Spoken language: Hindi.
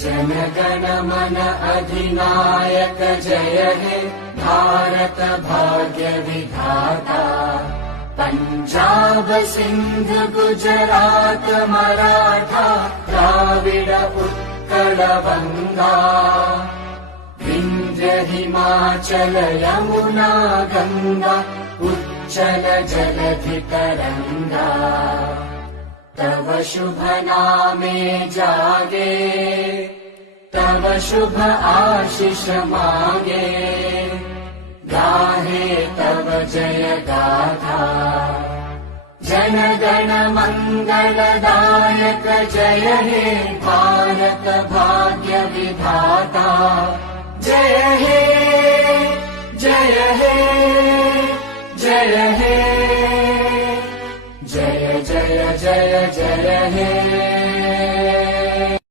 जनगण मन अधिनायक जय हे भारत भाग्य विधाता। पंजाब सिंध गुजरात मराठा द्राविड उत्कल बंगा। विंध्य हिमाचल यमुना गंगा उच्चल जलधि तरंगा। तव शुभ नामे जागे तव शुभ आशीष मांगे। गाहे तव जय गाथा जनगण मंगलदायक जय हे भारत भाग्य